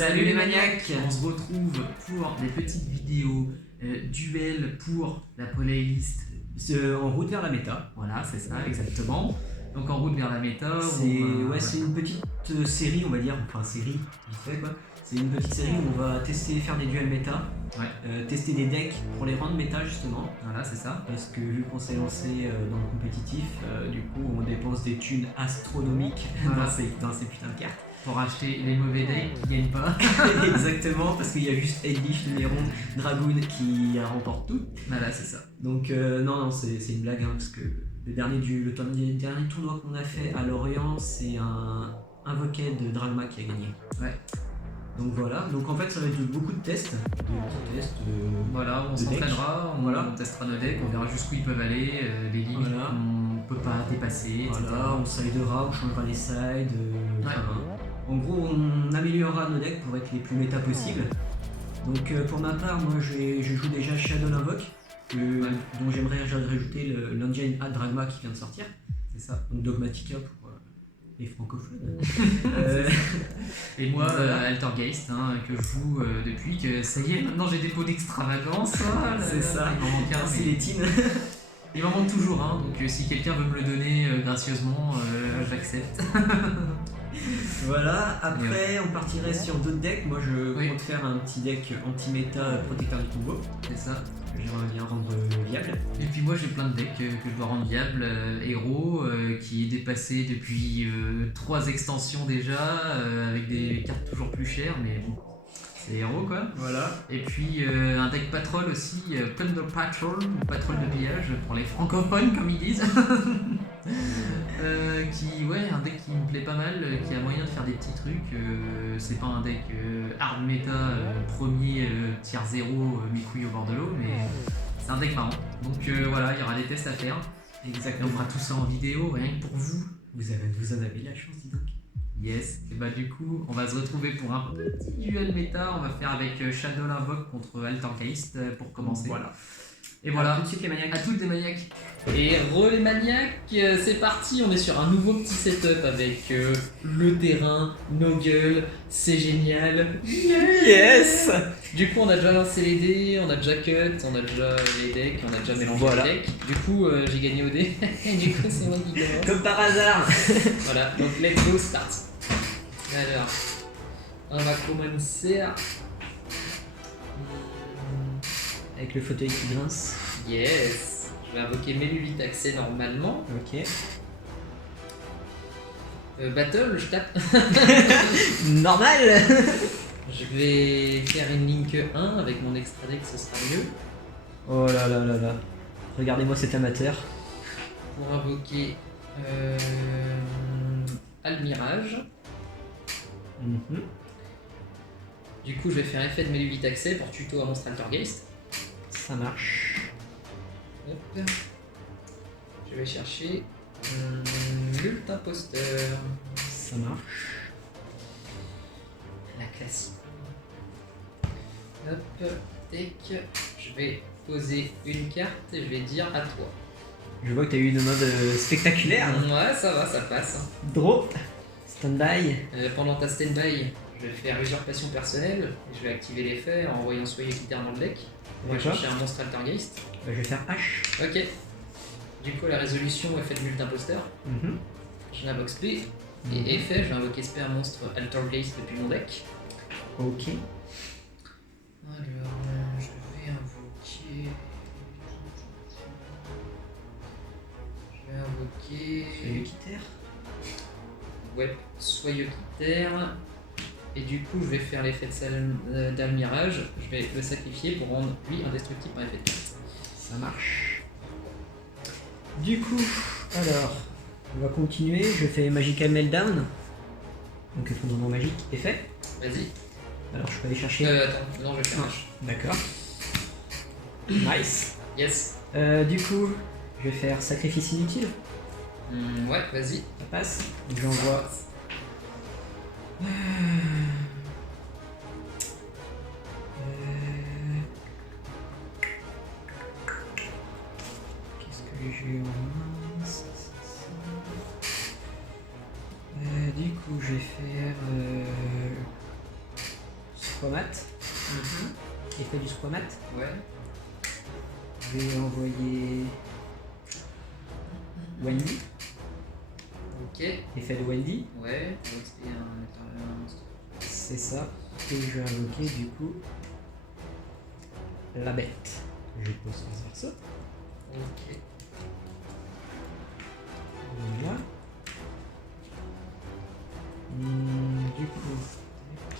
Salut les maniaques! On se retrouve pour des petites vidéos duels pour la playlist En route vers la méta. Voilà, c'est ça, exactement. Donc en route vers la méta, C'est une petite série, on va dire, enfin série, vite fait quoi. C'est une petite série où on va faire des duels méta, tester des decks pour les rendre méta justement. Voilà, c'est ça. Parce que vu qu'on s'est lancé dans le compétitif, du coup on dépense des thunes astronomiques Voilà. dans ces putains de cartes. Pour acheter les mauvais decks qui gagnent pas. Exactement, parce qu'il y a juste Eldritch, Néron, Dragoon qui remportent tout. Voilà, c'est ça. Donc non, c'est une blague, hein, parce que le dernier tournoi qu'on a fait à Lorient, c'est un Invoqué de Dragma qui a gagné. Ouais. Donc voilà, donc en fait ça va être beaucoup de tests. Voilà, on s'entraînera, on testera nos decks, on verra jusqu'où ils peuvent aller, les limites qu'on ne peut pas dépasser, etc. Voilà, on sidera, on changera les sides. En gros, on améliorera nos decks pour être les plus méta possibles. Donc pour ma part, moi je joue déjà Shadow Invoke, dont j'aimerais rajouter l'engine à Dragma qui vient de sortir. C'est ça. Donc Dogmatica pour les francophones. Et moi, Altergeist, que je joue depuis que ça y est, maintenant j'ai des pots d'extravagance. C'est ça, il m'en manque un. Merci les teens. Il m'en manque toujours, donc si quelqu'un veut me le donner gracieusement, j'accepte. Voilà, après on partirait sur d'autres decks. Moi je compte faire un petit deck anti-méta protecteur du combo. C'est ça. J'aimerais bien rendre viable. Et puis moi j'ai plein de decks que je dois rendre viable. Héros qui est dépassé depuis 3 extensions déjà, avec des cartes toujours plus chères, mais bon, c'est Héros quoi. Voilà. Et puis un deck Patrol aussi, Plunder Patrol, ou Patrol de pillage pour les francophones comme ils disent. Un deck qui me plaît pas mal, qui a moyen de faire des petits trucs. C'est pas un deck hard méta, premier tier 0, mes couilles au bord de l'eau, mais c'est un deck marrant. Donc voilà, il y aura des tests à faire. Exactement. On fera tout ça en vidéo, rien que pour vous. Vous en avez la chance, dis donc. Yes, et bah du coup, on va se retrouver pour un petit duel méta. On va faire avec Shadow Invoke contre Altergeist pour commencer. Voilà. Et voilà, tout de suite les maniaques. À toutes les maniaques. Et les maniaques, c'est parti, on est sur un nouveau petit setup avec le terrain, nos gueules, c'est génial. Yes. Du coup on a déjà lancé les dés, on a déjà cut, on a déjà les decks, on a déjà mélangé les decks. Du coup j'ai gagné au dé, du coup c'est moi qui commence. Comme par hasard. Voilà, donc let's go start. Alors, on va commencer avec le fauteuil qui grince. Yes. Je vais invoquer Méluvite accès normalement. Ok. Battle, je tape. Normal. Je vais faire une link 1 avec mon extra deck, ce sera mieux. Oh là là là là. Regardez-moi cet amateur. Pour invoquer Almirage. Du coup, je vais faire effet de Méluvite accès pour tuto à monstre Altergeist. Ça marche. Hop. Je vais chercher Lult Imposteur. Ça marche. La classique. Hop, deck. Je vais poser une carte et je vais dire à toi. Je vois que tu as eu une mode spectaculaire. Ouais, ça va, ça passe. Draw. Stand-by. Pendant ta stand-by, je vais faire usurpation personnelle. Et je vais activer l'effet en envoyant soyeux critère dans le deck. On va chercher un monstre Altergeist. Je vais faire H. Ok. Du coup, la résolution est faite Lult Imposteur. Je l'invoque SP. Et effet, je vais invoquer SP un monstre Altergeist depuis mon deck. Ok. Alors, je vais invoquer. Soyeux quitter. Ouais, soyeux quitter. Et du coup, je vais faire l'effet d'Almirage. Je vais le sacrifier pour rendre lui indestructible par effet de carte. Ça marche. Du coup, alors, on va continuer. Je fais Magical Meltdown. Donc effondrement magique, effet. Vas-y. Alors je peux aller chercher. Attends, non, je vais faire H. D'accord. Nice. Yes. Du coup, je vais faire sacrifice inutile. Ouais, vas-y. Ça passe. Donc j'envoie. Qu'est-ce que j'ai en main? Du coup, je vais faire Squamat. Effet du Squamat. Ouais. Je vais envoyer Wendy. Ok. Effet de Wendy. Ouais. Donc c'était un monstre. C'est ça. Et je vais invoquer du coup la bête. Je pose ça. Ok. Voilà. Du coup, tac.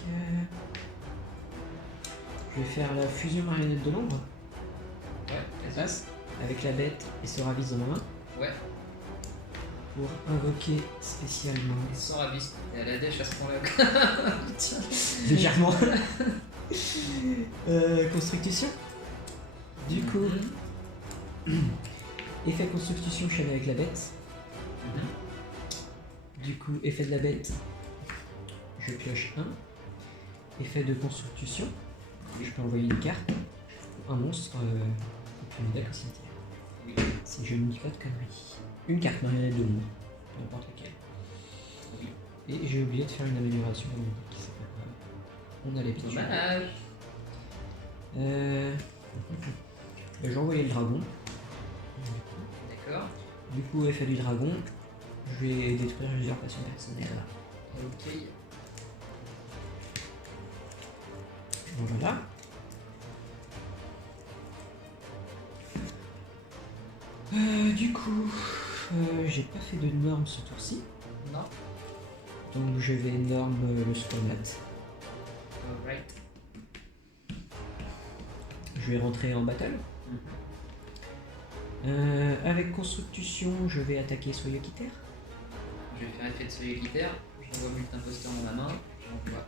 Je vais faire la fusion marionnette de l'ombre. Ouais. Ça passe. Avec la bête et ce ravis dans ma main. Ouais. Pour invoquer spécialement. Et sans ravis. Et à la dèche à ce point-là. Tiens. Légèrement. Construction. Du coup, effet construction, je suis avec la bête. Du coup, effet de la bête, je pioche 1. Effet de construction, je peux envoyer une carte ou un monstre au plus modèle au cimetière. Oui. Si je ne dis pas de conneries. Une carte marionnette de l'ombre, n'importe laquelle. Oui. Et j'ai oublié de faire une amélioration de l'ombre qui s'appelle on a l'habitude. Dommage. J'ai envoyé le dragon. D'accord. Du coup, effet du dragon, je vais détruire l'usurpation personnelle. Ok. Voilà. Du coup, j'ai pas fait de norme ce tour-ci. Non. Donc je vais norme le Squamat. Alright. Je vais rentrer en battle. Avec construction, je vais attaquer Soyokiter. Je vais faire effet de solitaire. J'envoie Mult Imposteur dans ma main. J'envoie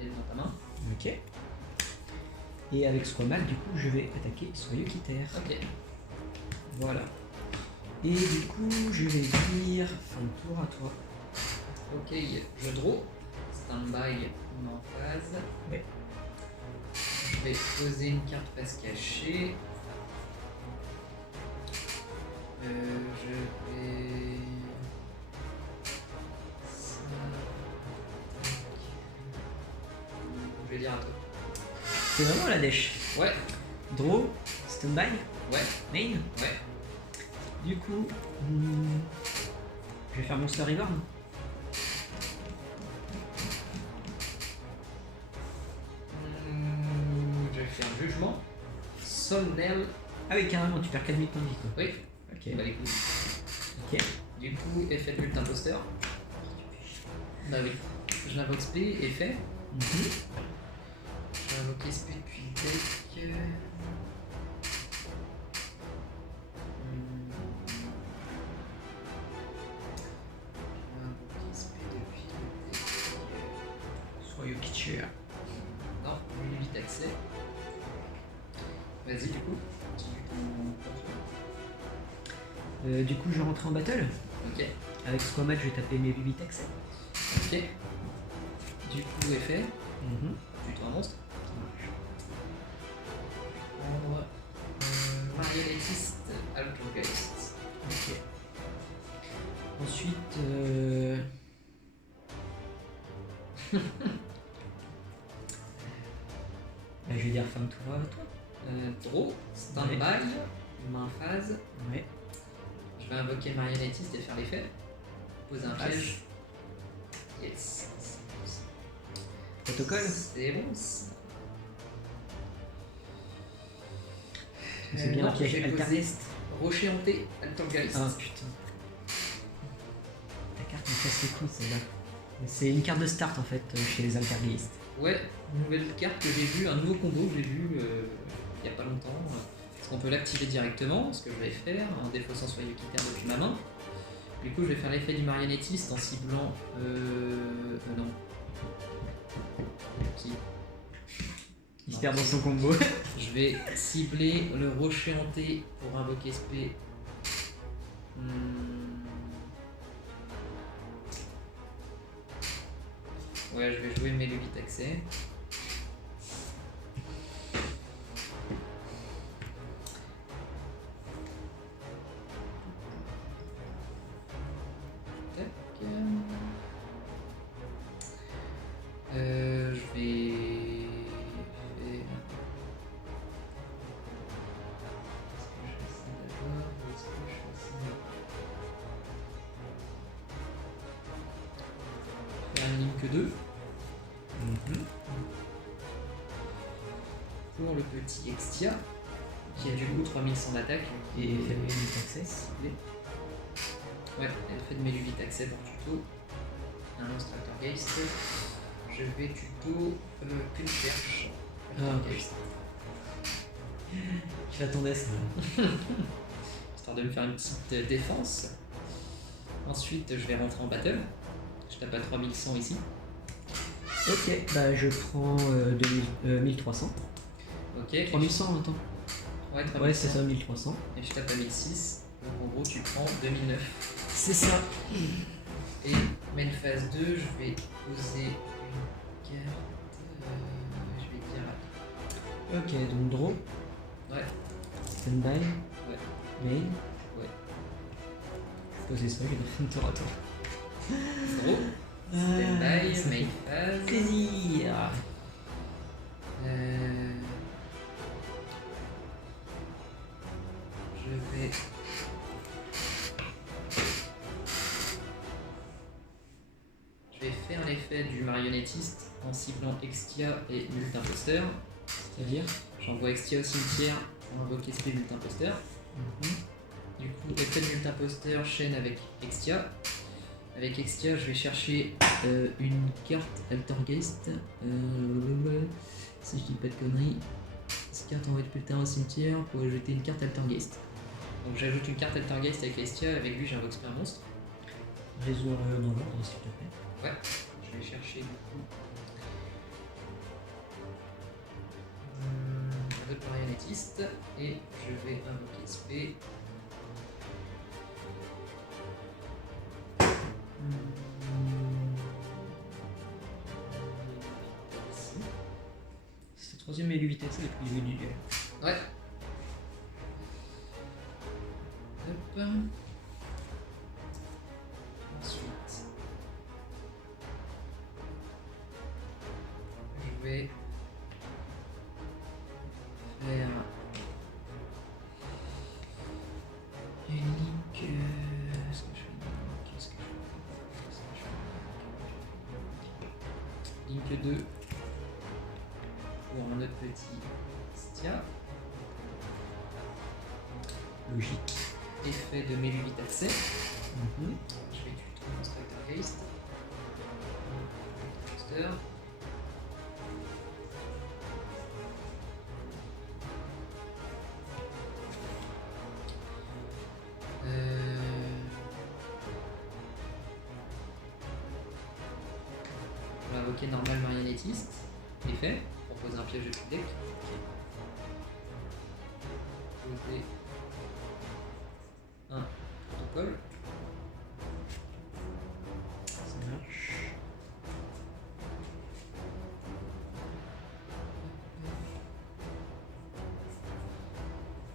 elle dans ta main. Ok. Et avec Squamal, du coup, je vais attaquer Soyokiter. Ok. Voilà. Et du coup, je vais dire fin de tour à toi. Ok. Je draw. Stand-by en phase. Ouais. Je vais poser une carte face cachée. Je vais. Ça. Je vais lire à toi. C'est vraiment la dèche. Ouais. Draw, standby, Ouais. main. Ouais. Du coup, je vais faire Monster Reborn. Je vais faire jugement. Solennel. Ah oui, carrément, tu perds 4 points de vie quoi. Oui. Ok. Bah écoute. Ok. Du coup, effet de Mult Imposteur. Bah oui. Je l'invoque spé, effet. Je vais invoquer spé depuis deck. Invoquer spé depuis le deck. Soyokiter. Non, lui vite accès. Vas-y, du coup. Continue ton. Du coup, je rentre en battle. Ok. Avec Squamat, je vais taper mes 8 accès. Ok. Du coup, effet. Tu te un monstre. Prendre marionnettiste Altergeist. Ok. Ensuite, bah, je vais dire fin de tour à toi. Draw, stand-by, main phase. Ouais. Je vais invoquer marionnettiste et faire l'effet. Poser un piège. Yes. Protocole. C'est bon. Ça. C'est bien non, un piège j'ai posé Altergeist. Rocher hanté, Altergeist. Ah putain. Ta carte me casse les couilles celle-là. C'est une carte de start en fait chez les Altergeist. Ouais, une nouvelle carte que j'ai vue, un nouveau combo que j'ai vu il n'y a pas longtemps. Parce qu'on peut l'activer directement, ce que je vais faire, en défaussant Soyokiter depuis ma main. Du coup, je vais faire l'effet du marionnettiste en ciblant. Non. Si. Il se Non, perd dans son combo. Je vais cibler le rocher hanté pour invoquer spé. Ouais, je vais jouer mes 8 accès. Tac. Je vais Pour le petit Extia, qui a du coup 3100 d'attaque. Et fait le vite accès. Ouais, elle fait de mes 8 accès pour tuto. Un monstre Geist. Je vais tuto qu'une perche. Ah, j'attendais ça. Histoire de me faire une petite défense. Ensuite, je vais rentrer en battle. Je tape à 3100 ici. Ok, bah je prends 1300. Ok. 3100 attends. Ouais, 3100. Ouais, c'est ça, 1300. Et je tape à 1006. Donc en gros, tu prends 2009. C'est ça. Et main phase 2, je vais poser une carte. Je vais dire. Ok, donc draw. Ouais. Standby. Ouais. Main. Ouais. Poser ça, j'ai fait une tour à tour. Draw. Standby, ça main fait phase. plaisir. Je vais. Je vais faire l'effet du marionnettiste en ciblant Extia et Mult Imposteur. C'est-à-dire J'envoie Extia au cimetière pour invoquer ce Mult Imposteur. Du coup, effet de Mult Imposteur chaîne avec Extia. Avec Extia, je vais chercher une carte Altergeist. Si je dis pas de conneries. Cette carte envoie de putain au cimetière pour ajouter une carte Altergeist. Donc j'ajoute une carte Altergeist avec Extia, avec lui j'invoque un monstre. Résoudre dans l'ordre, s'il te plaît. Ouais, je vais chercher du coup un autre marionnettiste et je vais invoquer SP. C'est le troisième élu vitesse et puis du duel. Ouais. Hop. Ensuite, je vais faire une link. Est-ce que je fais une link? Est-ce que je fais link 2 pour un autre petit Stia. Logique. Effet de mes 8 accès. Je vais tuer mon Striker Geist. Monster. Je vais invoquer normal marionnettiste. Effet. Proposer un piège de tout deck. Poser un protocole. Ça marche.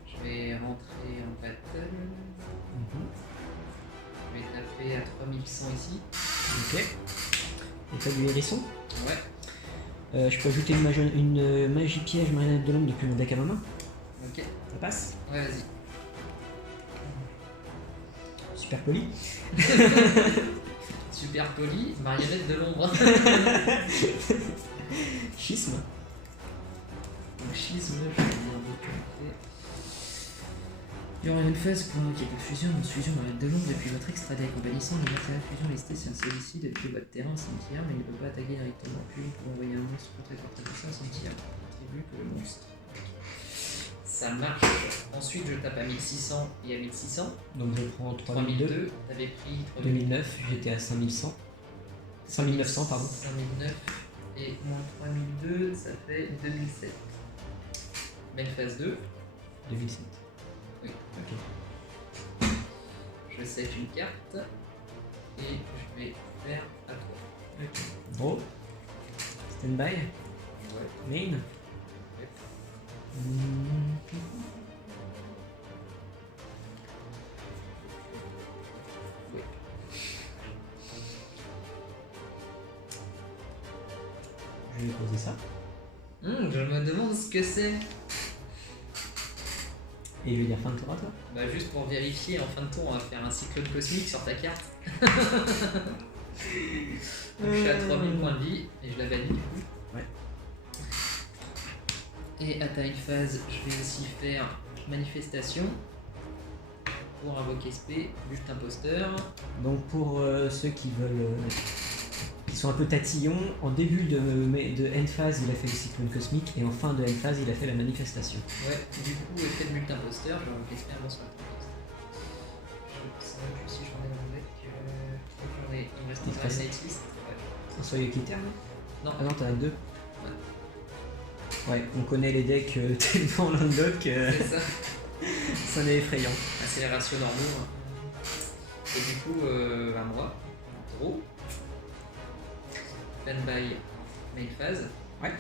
Je vais rentrer en battle. Je vais taper à 3100 ici. Ok. Et t'as du hérisson. Ouais. Je peux ajouter une magie piège marionnette de l'homme depuis mon deck à ma main. Ok. Ça passe. Ouais, vas-y. Super poli. Super poli, marionnette de l'ombre. Schisme. Donc schisme, je vais dire il y aura une phase pour invoquer de fusion ou fusion marionnette de l'ombre depuis votre extra deck en bannissant le matériel fusion listé sur celui-ci depuis votre terrain au cimetière, mais il ne peut pas attaquer directement. Puis pour envoyer un monstre contre ça au cimetière. Attribue que le monstre. Ça marche. Ensuite, je tape à 1600 et à 1600. Donc je prends 3002. 3002, t'avais pris 2009, j'étais à 5100. 5900, pardon. 5009 et moins 3002, ça fait 2007. Belle phase 2. 2007. Oui. Ok. Je set une carte et je vais faire à 3. Ok. Draw. Standby. Ouais. Main. Ouais. Oui. Je vais poser ça. Je me demande ce que c'est. Et je vais dire fin de tour à toi. Bah juste pour vérifier, en fin de tour, on va faire un cyclone cosmique sur ta carte. Donc je suis à 3000 points de vie et je la bannis du coup. Et à taille phase, je vais aussi faire manifestation pour invoquer SP, bulte imposteur. Donc pour ceux qui veulent, qui sont un peu tatillons, en début de end phase il a fait le cyclone cosmique et en fin de end phase il a fait la manifestation. Ouais, du coup, effet de bulte imposteur, je vais invoquer SP avant son contexte. Je sais plus si j'en ai dans mon deck. J'en ai, il me reste Il te un reste- Nightist. Ouais. Un soyeux qui terme. Non, Ah non, t'en as deux. Ouais, on connaît les decks tellement l'un de l'autre que c'est ça. ça n'est effrayant. Ah, c'est les ratios normaux. Et du coup, à moi, gros. Fanby, main phase. Ouais.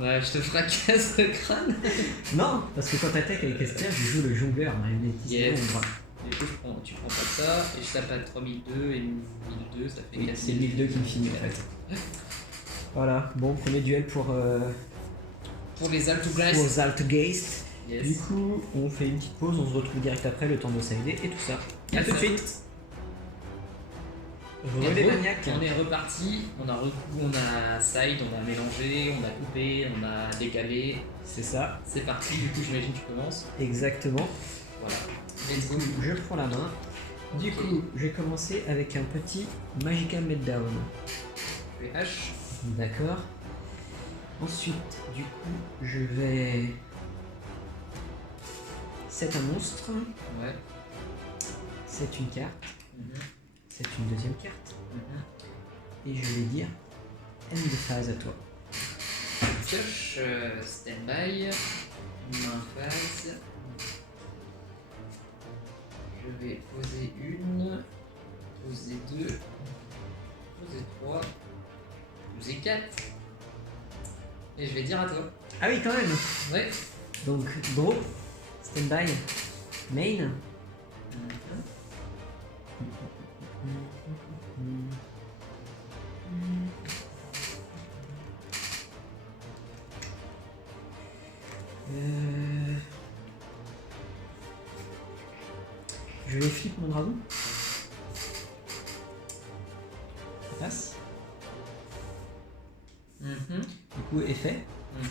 Ouais, je te fracasse le crâne. Non, parce que quand t'attaques avec Esper, je joue le jongleur marionnettiste Yes. de l'ombre. Du coup, tu prends pas ça, et je tape à 3002 et 1002, ça fait Oui, 4000. c'est 1002 qui me finit en fait. Voilà, bon, premier duel pour Pour les Altugeist. Zaltgeist. Du Yes. coup, on fait une petite pause, on se retrouve direct après, le temps de s'aider et tout ça. A Yes. tout de suite. Et Les bon, maniaques. on est reparti, on a side, on a mélangé, on a coupé, on a décalé. C'est ça, C'est parti, du coup j'imagine que tu commences. exactement. Voilà. Du Let's coup, go. je prends la main. Du Ok. coup, je vais commencer avec un petit Magical Meltdown. Je vais H. D'accord. Ensuite, du coup, je vais set un monstre, Ouais. set une carte, Mhm. set une deuxième carte, Mhm. et je vais dire end de phase à toi. Pioche, stand-by, main phase. Je vais poser une, poser deux, poser trois, poser quatre. Et je vais dire à toi. Ah oui, quand même. Ouais. Donc, draw, standby, main. Je vais flip mon dragon. Ça passe. Mhm. Du coup, effet. Mhm.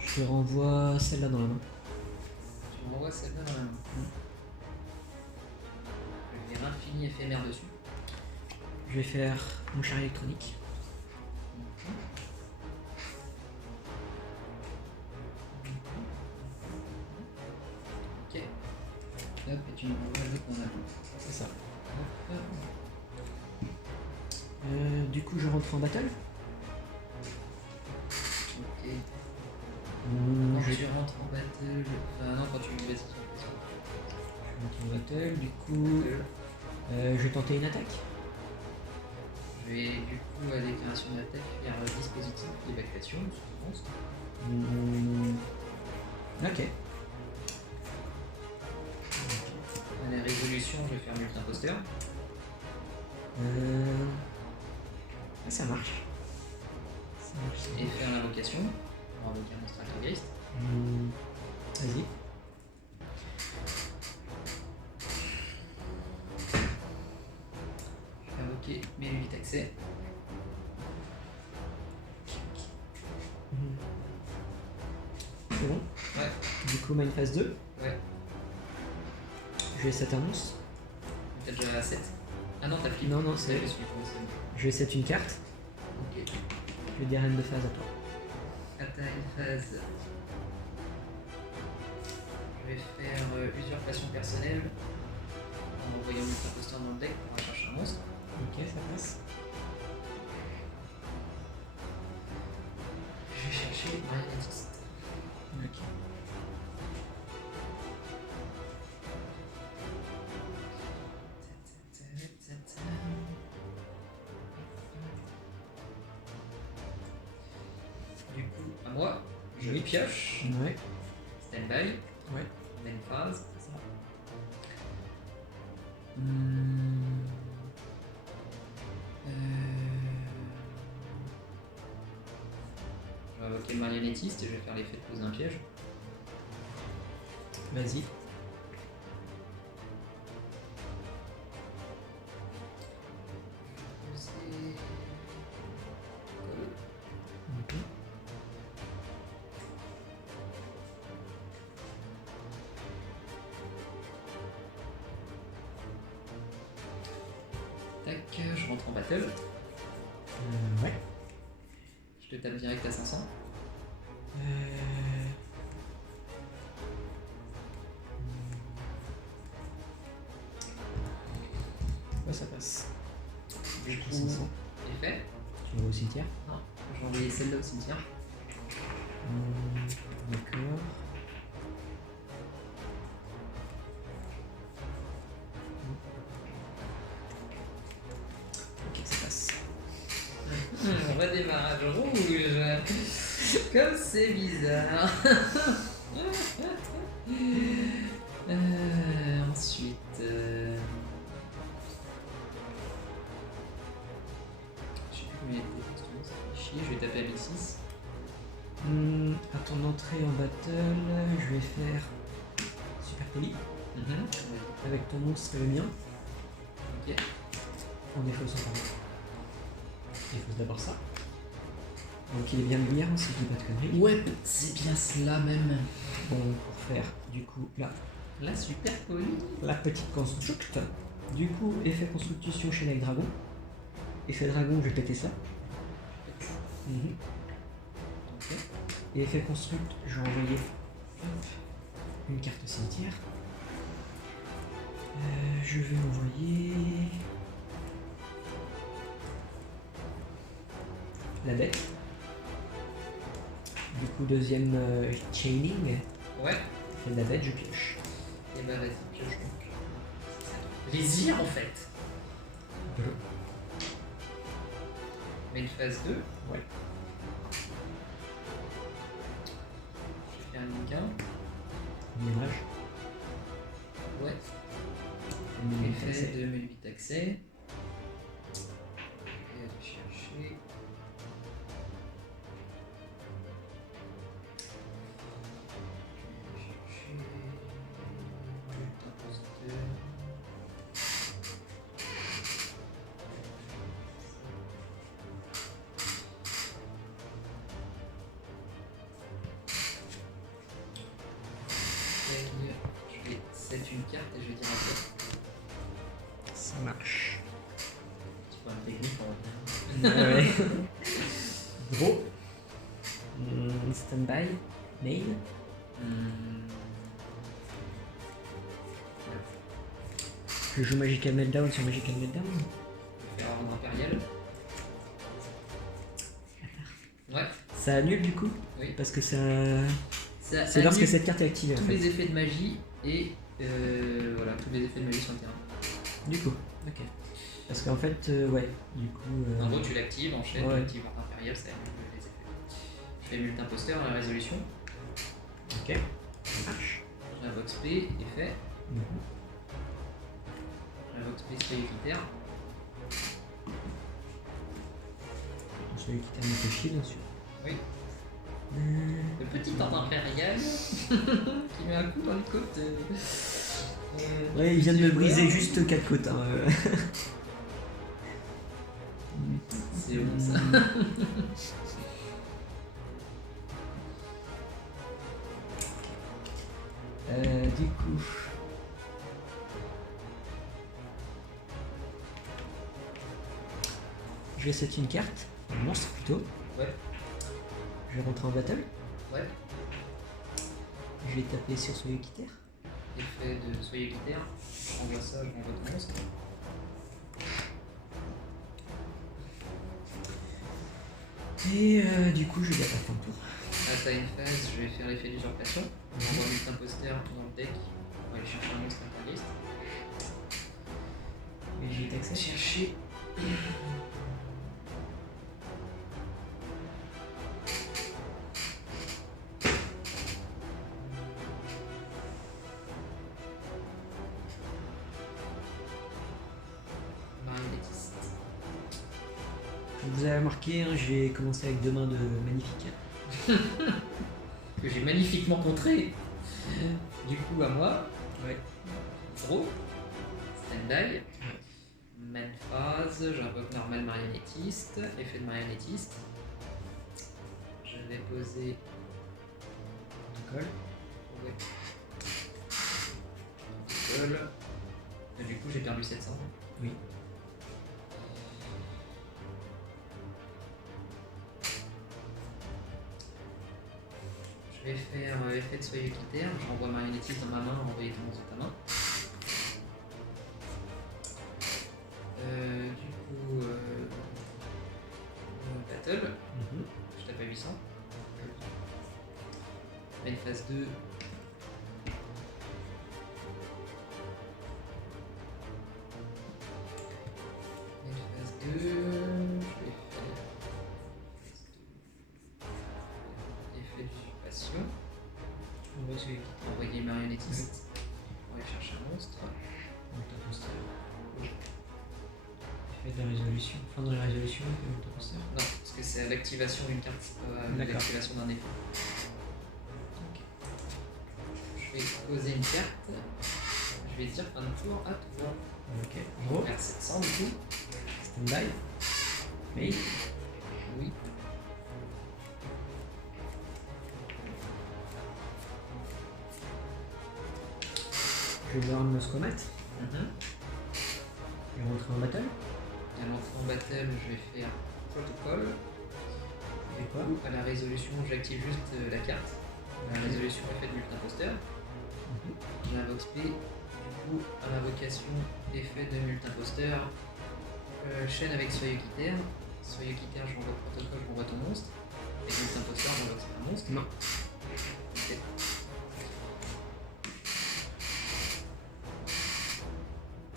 Je te renvoie celle-là dans la main. Tu m'envoies celle-là dans la main. Je vais faire infini éphémère dessus. Je vais faire mon chariot électronique. Ok. Hop, et tu m'envoies l'autre dans la main. C'est ça. Hop. Du coup, je rentre en battle. Ok. Mmh, Quand je tu rentres en battle. Enfin, non, quand tu. Vas-y, rentre en battle. Du coup, je vais tenter une attaque. je vais du coup à déclaration d'attaque faire dispositif d'évacuation, je pense. Mmh, ok. À la résolution, je vais faire multi imposteur. Ah, ça marche. Ça marche. Et faire l'invocation pour invoquer un monstre Altergeist. Mmh, vas-y. Je vais invoquer mes 8 accès. C'est bon. Ouais. Du coup, main phase 2. Ouais. Je vais set un monstre. T'as déjà 7. Ah non, t'as flip. Non, non, c'est- Je suis c'est bon. Je vais set une carte. Ok. Je vais dire end de phase à toi. Attaque phase. Je vais faire usurpation personnelle en envoyant mon imposteur dans le deck pour aller chercher un monstre. Ok, ça passe. Je vais chercher marionnettiste. Ok. Du coup, à moi, je Oui. pioche. Ouais. Stand-by. Ouais. Même phase, c'est ça. Je vais invoquer le marionnettiste et je vais faire l'effet de poser un piège. Vas-y. Poser. Colle. Ok. rentre en battle. Ouais. Je te tape direct à 500. Ouais, ça passe. Du coup, 500. effet. Tu vas au cimetière. Non, j'ai envoyé celle-là au cimetière. D'accord. Ok, ça passe. Redémarrage rouge. Comme c'est bizarre. Ensuite. Je sais plus combien il y a de questions, ça fait chier. Je vais taper à 1006. À ton entrée en battle, je vais faire super poli. Avec ton monstre et le mien. Ok. On défausse en parlant. Défausse d'abord ça. Donc il est bien lumière, hein, si je dis pas de conneries. Ouais, c'est bien cela même. Bon, pour faire du coup là, La super poli. la petite construct. Du coup, effet construction chez avec dragon. Effet dragon, je vais péter ça. Ok. Et effet construct, je vais envoyer hop, une carte cimetière. Je vais envoyer la bête. Du coup, deuxième chaining. Ouais. Fait de la bête, je pioche. Et bah vas-y, pioche donc. Plaisir en fait. Main phase 2. Ouais. Je vais faire un Lincoln. Mirage. Ouais. Une Effet de 1008 accès. Et aller chercher. Je vais set une carte et je vais dire à toi. Ça marche. Tu vois un technique pour revenir. Ouais. Gros. Standby. Mail. Je joue Magical Meltdown sur Magical Meltdown. Je vais faire ordre impérial. Ouais. Ça annule du coup. Oui. Parce que ça. Ça C'est lorsque annule cette carte est activée en tous fait. les effets de magie et voilà, tous les effets de magie sur le terrain. Du coup. Ok. Parce qu'en fait, ouais. Du coup. En gros, tu l'actives, enchaîne, Ouais. tu actives ordre impérial, ça annule les effets. Je fais multi-imposteur à la résolution. Ok. Ça marche. J'invoque SP, effet. J'invoque SP spécificitaire. Celui qui termine le chier bien sûr. Oui. Le petit ordre impérial qui met un coup dans le côte. Ouais, il vient de me briser juste 4 côtes. Hein. C'est bon ça. Du coup. Je vais set une carte, un monstre plutôt. Ouais. Je vais rentrer en battle. Ouais. Je vais taper sur celui qui terre. Effet de soyez militaire. Je renvoie ça, je renvoie ton monstre. Et du coup, je vais taper fin de tour. À ta une phase, je vais faire l'effet d'usurpation. J'envoie multi-imposteur dans le deck. On va aller chercher un monstre impérialiste. Et j'ai accès. Chercher. Marionnettiste. Vous avez remarqué, hein, j'ai commencé avec 2 mains de magnifique. Que j'ai magnifiquement contré. Du coup, à moi. Ouais. Gros. Stand-by. Main phase, j'invoque normal marionnettiste. Effet de marionnettiste. Je vais poser. Colle. Ouais. Colle. Et du coup, j'ai perdu 700. Oui. Je vais faire effet de soyeux quitter, je renvoie marionnettiste dans ma main, renvoyer ton monstre dans ta main. Du coup, battle, je tape à 800. Main phase 2. Main phase 2, je vais faire effet d'usurpation. Envoyer marionnettiste. On va aller chercher un monstre. Effet de résolution. Fin de la résolution, Non, parce que c'est à l'activation d'une carte, c'est pas à l'activation d'un effet. Je vais poser une carte. Je vais dire fin de tour à toi. Ok. Gros. Faire 700 du coup. Stand-by. Mail. Oui. Je vais voir un Moscomet. Je vais rentrer en battle. À l'entrée en battle, je vais faire protocole. Et quoi? À la résolution, j'active juste la carte. La résolution effet de multi-imposteur. J'invoque spé. Du coup, à l'invocation, effet de multi-imposteur. Chaîne avec soyeux quitter. Soyeux quitter, je renvoie protocole, je renvoie ton monstre. Et multi-imposteur, j'envoie que c'est un monstre. Non. Ok.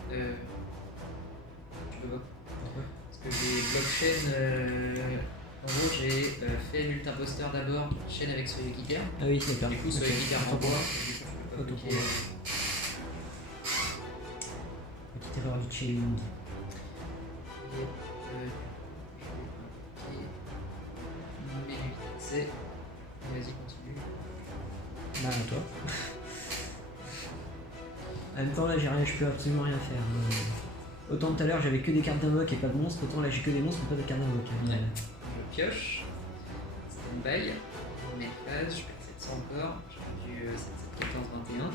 Je peux pas. Pourquoi? Parce que j'ai blockchain. En gros, j'ai fait multi-imposteur d'abord, chaîne avec soyeux quitter. Ah oui, d'accord. Du coup, soyeux quitter renvoie. Auto pour petite erreur du chaining. C'est. Vas-y, continue. Bah, à toi. En même temps, là, je peux absolument rien faire. Autant tout à l'heure, j'avais que des cartes d'invoque et pas de monstres, autant là, j'ai que des monstres et pas de cartes d'invoque. Ouais. Je pioche. Stand-by. Mes phases, je fais 700 encore. J'ai perdu 714, 21. 800.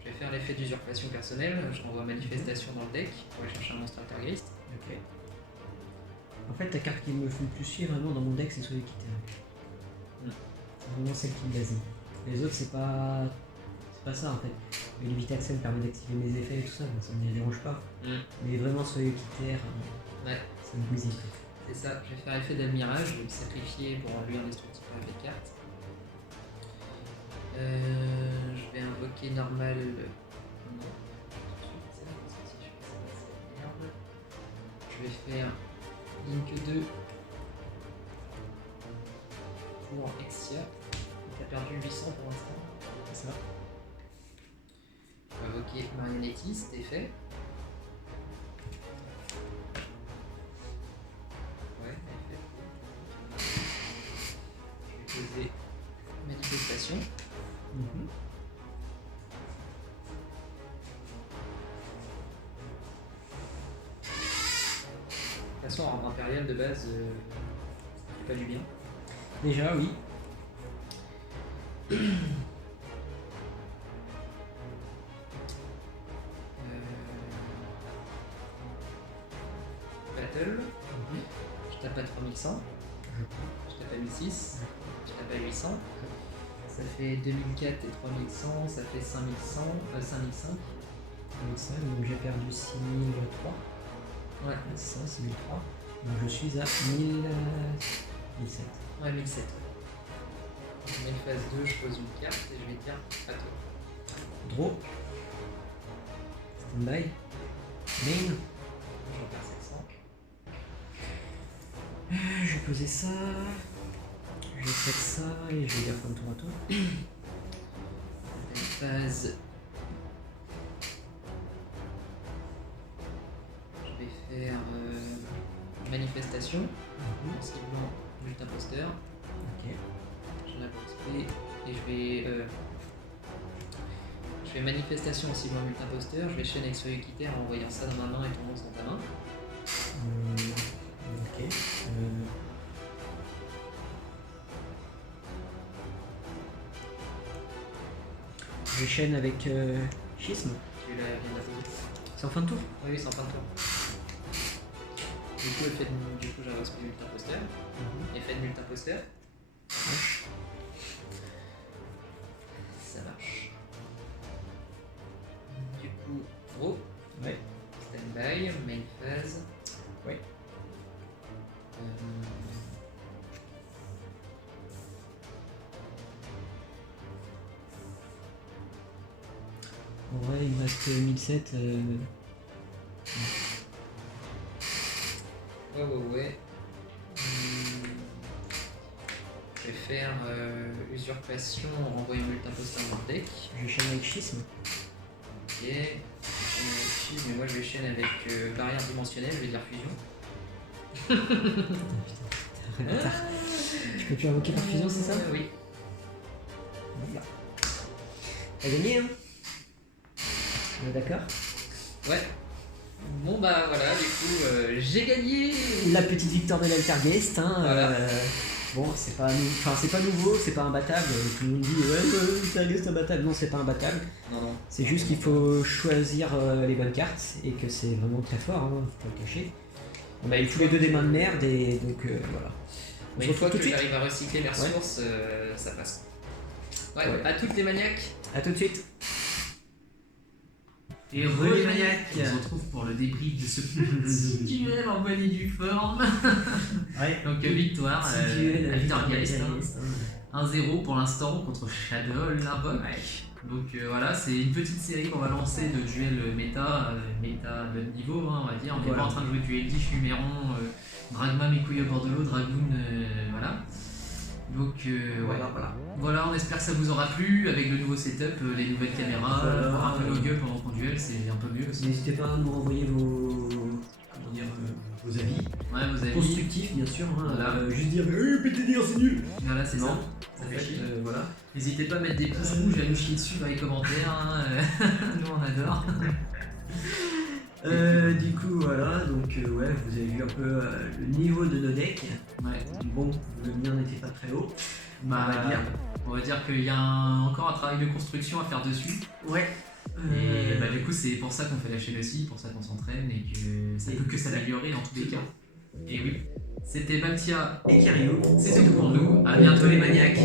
Je vais faire l'effet d'usurpation personnelle. Je renvoie manifestation dans le deck pour aller chercher un monstre Altergeist. Ok. En fait, la carte qui me fait le plus chier vraiment dans mon deck, c'est Soyeux Quitter. C'est vraiment celle qui me base. Les autres, c'est pas ça en fait. Le Vitaxel permet d'activer mes effets et tout ça, donc ça ne me dérange pas. Mais vraiment, Soyeux Quitter, ça me bousille. C'est ça, je vais faire effet d'admirage, je vais me sacrifier pour enlever un destructif avec les cartes. Je vais invoquer normal. Non, tout de suite, parce que si je fais ça, c'est merde. Je vais faire Link 2 pour Exia. Tu as perdu 800 pour l'instant. C'est ça. Je vais invoquer marionnettiste, effet. Ouais, effet. Je vais poser manifestation. De toute façon, en impérial de base, ça fait pas du bien. Déjà, oui. Battle. Je tape à 3100. Je tape à 1006. Je tape à 800. Ça fait 2004 et 3100. Ça fait 5100. 5005. Donc j'ai perdu 6003. Ouais. C'est ça, 6003. Donc je suis à 1007. Ouais, 1007. Je mets phase 2, je pose une carte et je vais dire à toi. Draw. Stand-by. Main. J'en perds 700. Je vais poser ça. Je vais faire ça et je vais dire fin de tour à toi. Phase. Je vais faire manifestation. En ciblant multi-imposteur. Ok. J'en ai XP et je fais manifestation en ciblant multi-imposteur. Je vais chaîne avec soyeux quitter en envoyant ça dans ma main et ton monstre dans ta main. Ok. Je chaîne avec schisme. Tu l'as bien posé. C'est en fin de tour. Oui, c'est en fin de tour. Du coup, j'avance plus multi-imposteur. Effet de multi-imposteur. Ça marche. Du coup, gros. Ouais. Stand-by, main phase. Ouais. En vrai, il me reste 1007. Ouais. Je vais faire usurpation en renvoyant multi-imposteur dans le deck. Je chaîne avec schisme. Ok. Je chaîne avec Chi, mais moi je vais chaîne avec barrière dimensionnelle, je vais dire fusion. Tu peux plus invoquer par fusion, c'est ça? Oui. Voilà. T'as gagné, hein? On est d'accord? Ouais. Bon bah voilà, du coup j'ai gagné. La petite victoire de l'Altergeist, hein. Voilà. Bon, c'est pas nouveau, c'est pas imbattable. Tout le monde dit ouais, l'Altergeist imbattable. Non, c'est pas imbattable. Non. C'est juste qu'il faut choisir les bonnes cartes et que c'est vraiment très fort, hein, faut pas le cacher. On a eu tous les deux des mains de merde et donc voilà. On Mais se une fois retrouve tout que de suite. j'arrive à recycler mes ressources, ça passe. Ouais, Ouais. à toutes les maniaques. A tout de suite. Et René Maniac. on se retrouve pour le débrief de ce petit duel en bonne et due forme. Ouais. Donc victoire, Petit duel avec Altergeist, l'Altergeist, hein. 1-0 pour l'instant contre Shadow Larvock. Donc voilà, c'est une petite série qu'on va lancer de duel méta bon niveau, hein, on va dire. On n'est Voilà. pas en train de jouer du Eldritch, Huméron, Dragma, mes couilles au bord de l'eau, Dragoon, voilà. Donc voilà, on espère que ça vous aura plu avec le nouveau setup, les nouvelles caméras, Voilà. voir un peu nos gueules pendant qu'on duel, c'est un peu mieux aussi. N'hésitez pas à nous renvoyer vos avis. Ouais, vos avis. Constructifs, bien sûr. Hein, Voilà. juste dire PTDR c'est nul. Voilà, c'est Non. ça. En Ça fait fait, chier. voilà. N'hésitez pas à mettre des pouces rouges et à nous chier dessus dans les commentaires, hein. Nous on adore. Du coup, voilà, donc ouais, vous avez vu un peu le niveau de nos decks. Ouais. Bon, le mien n'était pas très haut, Bah, on va dire. on va dire qu'il y a encore un travail de construction à faire dessus. Ouais. Et bah, du coup, c'est pour ça qu'on fait la chaîne aussi, pour ça qu'on s'entraîne et que ça peut que s'améliorer dans tous les cas. Et oui, c'était Baltia Et Cario, c'est tout pour nous. À bientôt les maniaques.